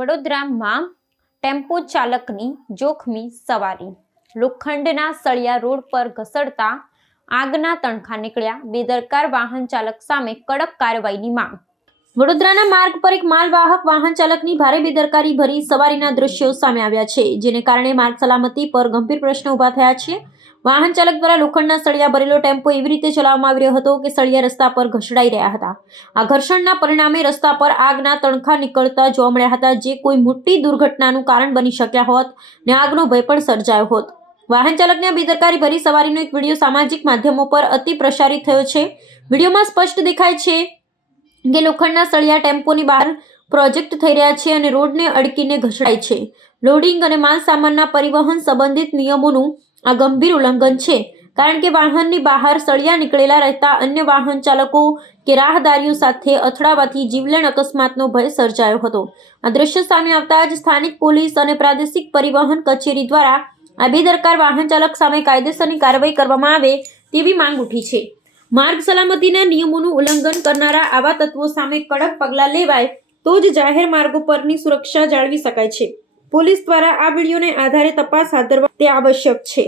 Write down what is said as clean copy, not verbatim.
વડોદરામાં ટેમ્પો ચાલકની જોખમી સવારી, લોખંડના સળિયા રોડ પર ઘસડતા આગના તણખા નીકળ્યા, બેદરકાર વાહન ચાલક સામે કડક કાર્યવાહીની માંગ। વડોદરાના માર્ગ પર એક માલવાહક વાહન ચાલકની ભારે બેદરકારી ભરી સવારીના દ્રશ્યો સામે આવ્યા છે, જેને કારણે માર્ગ સલામતી પર ગંભીર પ્રશ્નો ઊભા થયા છે। વાહન ચાલક દ્વારા લોખંડના સળિયા ભરેલો ટેમ્પો એવી રીતે ચલાવવામાં આવી રહ્યો હતો કે સળિયા રસ્તા પર ઘસડાઈ રહ્યા હતા। આ ઘર્ષણના પરિણામે રસ્તા પર આગના તણખા નીકળતા જોવા મળ્યા હતા, જે કોઈ મોટી દુર્ઘટનાનું કારણ બની શક્યા હોત ને આગનો ભય પણ સર્જાયો હોત। વાહન ચાલકને આ બેદરકારી ભરી સવારીનો એક વિડીયો સામાજિક માધ્યમો પર અતિ પ્રસારિત થયો છે। વિડીયોમાં સ્પષ્ટ દેખાય છે કે લોખંડના સળિયા ટેમ્પોની બહાર પ્રોજેક્ટ થઈ રહ્યા છે અને રોડને અડકીને ઘસડાય છે। લોડિંગ અને માલ સામાનના પરિવહન સંબંધિત નિયમોનું આ ગંભીર ઉલ્લંઘન છે, કારણ કે વાહનની બહાર સળિયા નીકળેલા રહેતા અન્ય વાહન ચાલકો કે રાહદારીઓ સાથે અથડાવાથી જીવલેણ અકસ્માતનો ભય સર્જાયો હતો। આ દ્રશ્ય સામે આવતા જ સ્થાનિક પોલીસ અને પ્રાદેશિક પરિવહન કચેરી દ્વારા આ બેદરકાર વાહન ચાલક સામે કાયદેસરની કાર્યવાહી કરવામાં આવે તેવી માંગ ઉઠી છે। માર્ગ સલામતીના નિયમોનું ઉલ્લંઘન કરનારા આવા તત્વો સામે કડક પગલાં લેવાય તો જ જાહેર માર્ગો પરની સુરક્ષા જાળવી શકાય છે। પોલીસ દ્વારા આ વિડીયોને આધારે તપાસ હાથ ધરવા તે આવશ્યક છે।